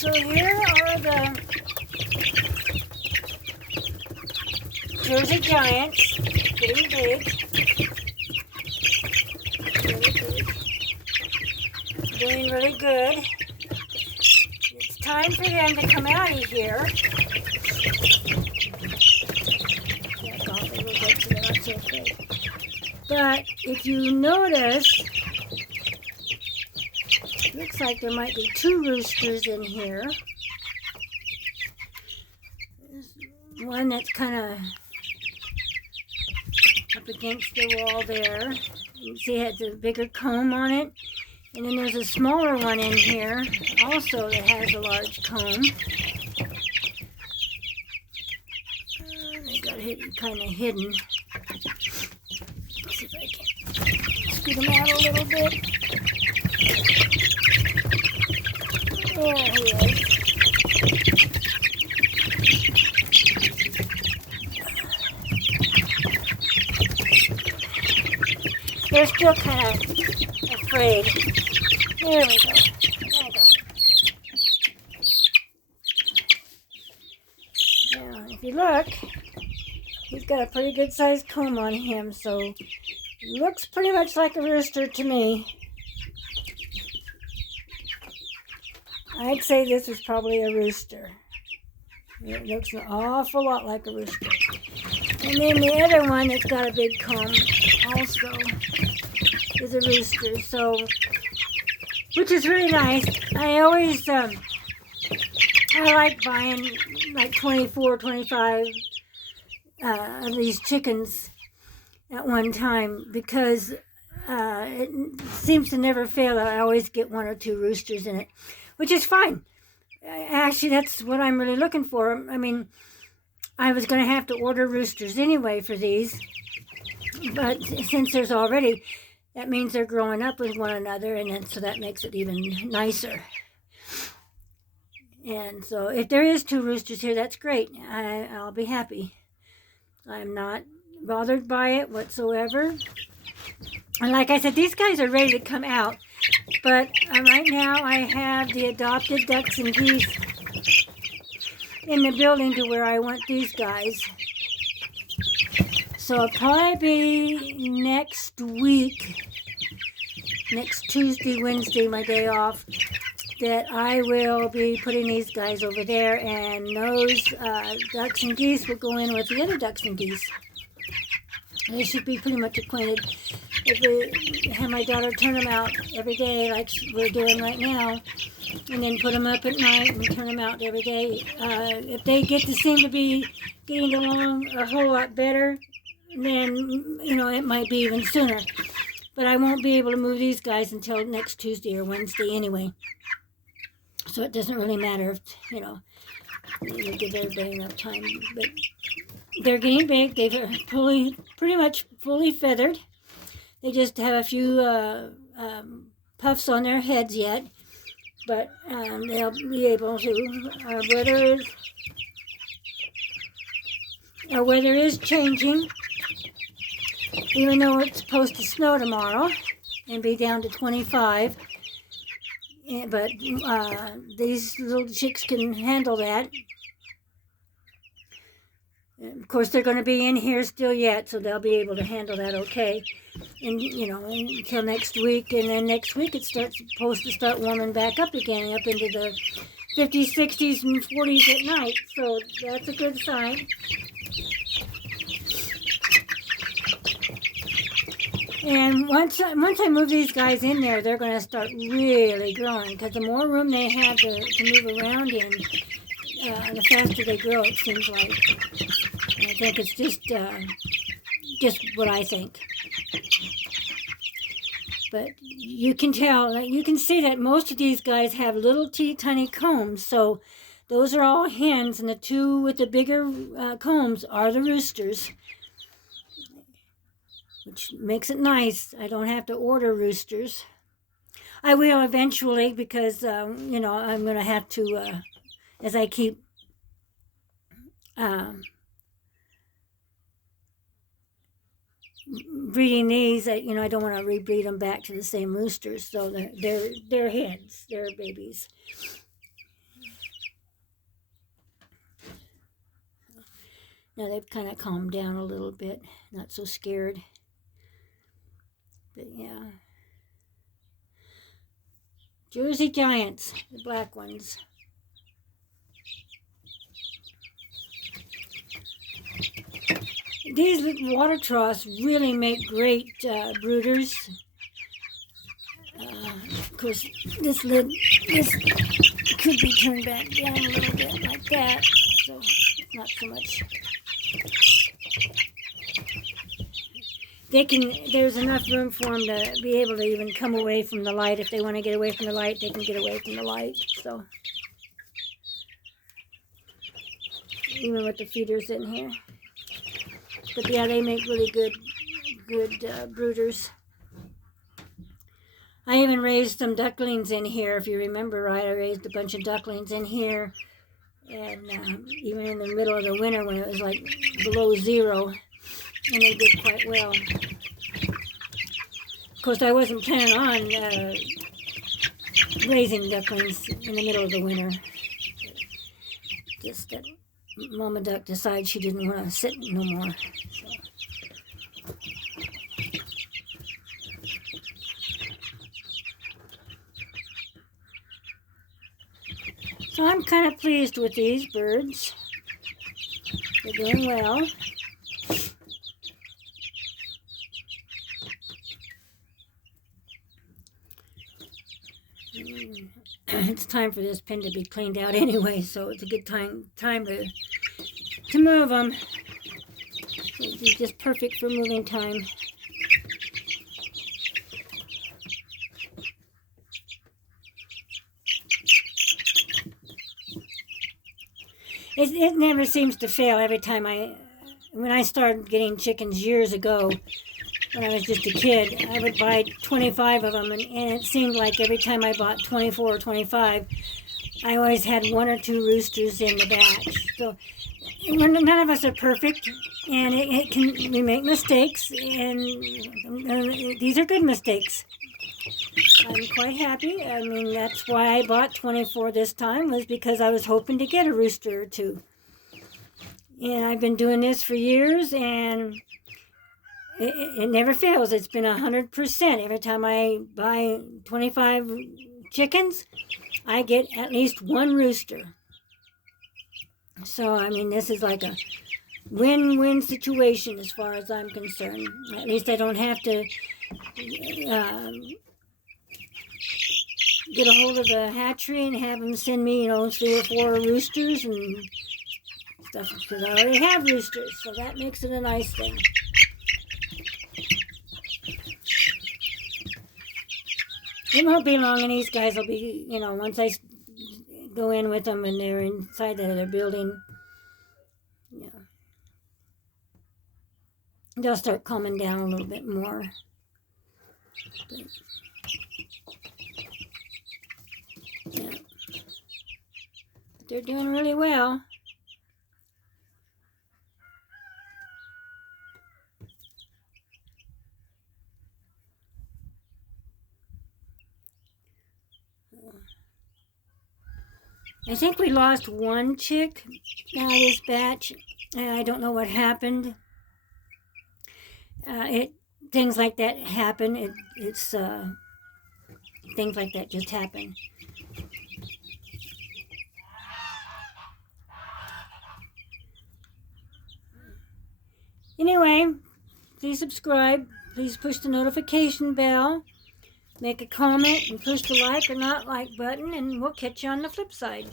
So here are the Jersey Giants, getting big, doing really good. It's time for them to come out of here. But if you notice, looks like there might be 2 roosters in here. There's one that's kind of up against the wall there. You can see it has a bigger comb on it. And then there's a smaller one in here also that has a large comb. They got it kind of hidden. Let's see if I can scoot them out a little bit. There he is. They're still kind of afraid. There we go. I got it. Now, if you look, he's got a pretty good sized comb on him, so looks pretty much like a rooster to me. I'd say this is probably a rooster. It looks an awful lot like a rooster. And then the other one that's got a big comb also is a rooster. So, which is really nice. I always, I like buying like 24, 25 of these chickens at one time because it seems to never fail. I always get 1 or 2 roosters in it, which is fine. Actually, that's what I'm really looking for. I mean, I was going to have to order roosters anyway for these, but since there's already, that means they're growing up with one another, and then, so that makes it even nicer. And so if there is 2 roosters here, that's great. I'll be happy. I'm not bothered by it whatsoever. And like I said, these guys are ready to come out. But right now I have the adopted ducks and geese in the building to where I want these guys. So it'll probably be next week, next Tuesday, Wednesday, my day off, that I will be putting these guys over there, and those ducks and geese will go in with the other ducks and geese. They should be pretty much acquainted. If we have my daughter turn them out every day like we're doing right now, and then put them up at night and turn them out every day. If they get to seem to be getting along a whole lot better, then, you know, it might be even sooner. But I won't be able to move these guys until next Tuesday or Wednesday anyway. So it doesn't really matter if, you know, you give everybody enough time. But they're getting big. They're pretty much fully feathered. They just have a few puffs on their heads yet. But they'll be able to. Our weather is changing. Even though it's supposed to snow tomorrow and be down to 25. But these little chicks can handle that. Of course, they're going to be in here still yet, so they'll be able to handle that okay. And, you know, until next week. And then next week it's supposed to start warming back up again, up into the 50s, 60s, and 40s at night. So that's a good sign. And once I move these guys in there, they're going to start really growing, because the more room they have to move around in, the faster they grow, it seems like. And I think it's just what I think. But you can tell, you can see that most of these guys have little tiny combs. So those are all hens, and the 2 with the bigger combs are the roosters, which makes it nice. I don't have to order roosters. I will eventually, because, you know, I'm going to have to, as I keep breeding these, you know, I don't want to rebreed them back to the same roosters. So they're hens, they're babies. Now they've kind of calmed down a little bit, not so scared. But yeah. Jersey Giants, the black ones. These water troughs really make great brooders. Of course, this could be turned back down a little bit like that, so it's not so much. There's enough room for them to be able to even come away from the light. If they want to get away from the light, they can get away from the light. So, even with the feeders in here. But yeah, they make really good brooders. I even raised some ducklings in here, if you remember right. I raised a bunch of ducklings in here. And even in the middle of the winter when it was like below zero. And they did quite well. Of course, I wasn't planning on raising ducklings in the middle of the winter. Just that Mama Duck decided she didn't want to sit no more. So I'm kind of pleased with these birds. They're doing well. It's time for this pen to be cleaned out anyway, so it's a good time to move them. It'd be just perfect for moving time. It never seems to fail every time when I started getting chickens years ago, when I was just a kid, I would buy 25 of them, and it seemed like every time I bought 24 or 25, I always had one or two roosters in the batch. So none of us are perfect, and we make mistakes, and these are good mistakes. I'm quite happy. I mean, that's why I bought 24 this time, was because I was hoping to get a rooster or two. And I've been doing this for years, and it never fails. It's been 100%. Every time I buy 25 chickens, I get at least one rooster. So, I mean, this is like a win-win situation as far as I'm concerned. At least I don't have to get a hold of the hatchery and have them send me, 3 or 4 roosters and stuff, because I already have roosters, so that makes it a nice thing. It won't be long, and these guys will be, once I go in with them and they're inside their building, they'll start calming down a little bit more. But, yeah. But they're doing really well. I think we lost one chick out of this batch. I don't know what happened. Things like that happen. It's things like that just happen. Anyway, please subscribe. Please push the notification bell. Make a comment and push the like or not like button, and we'll catch you on the flip side.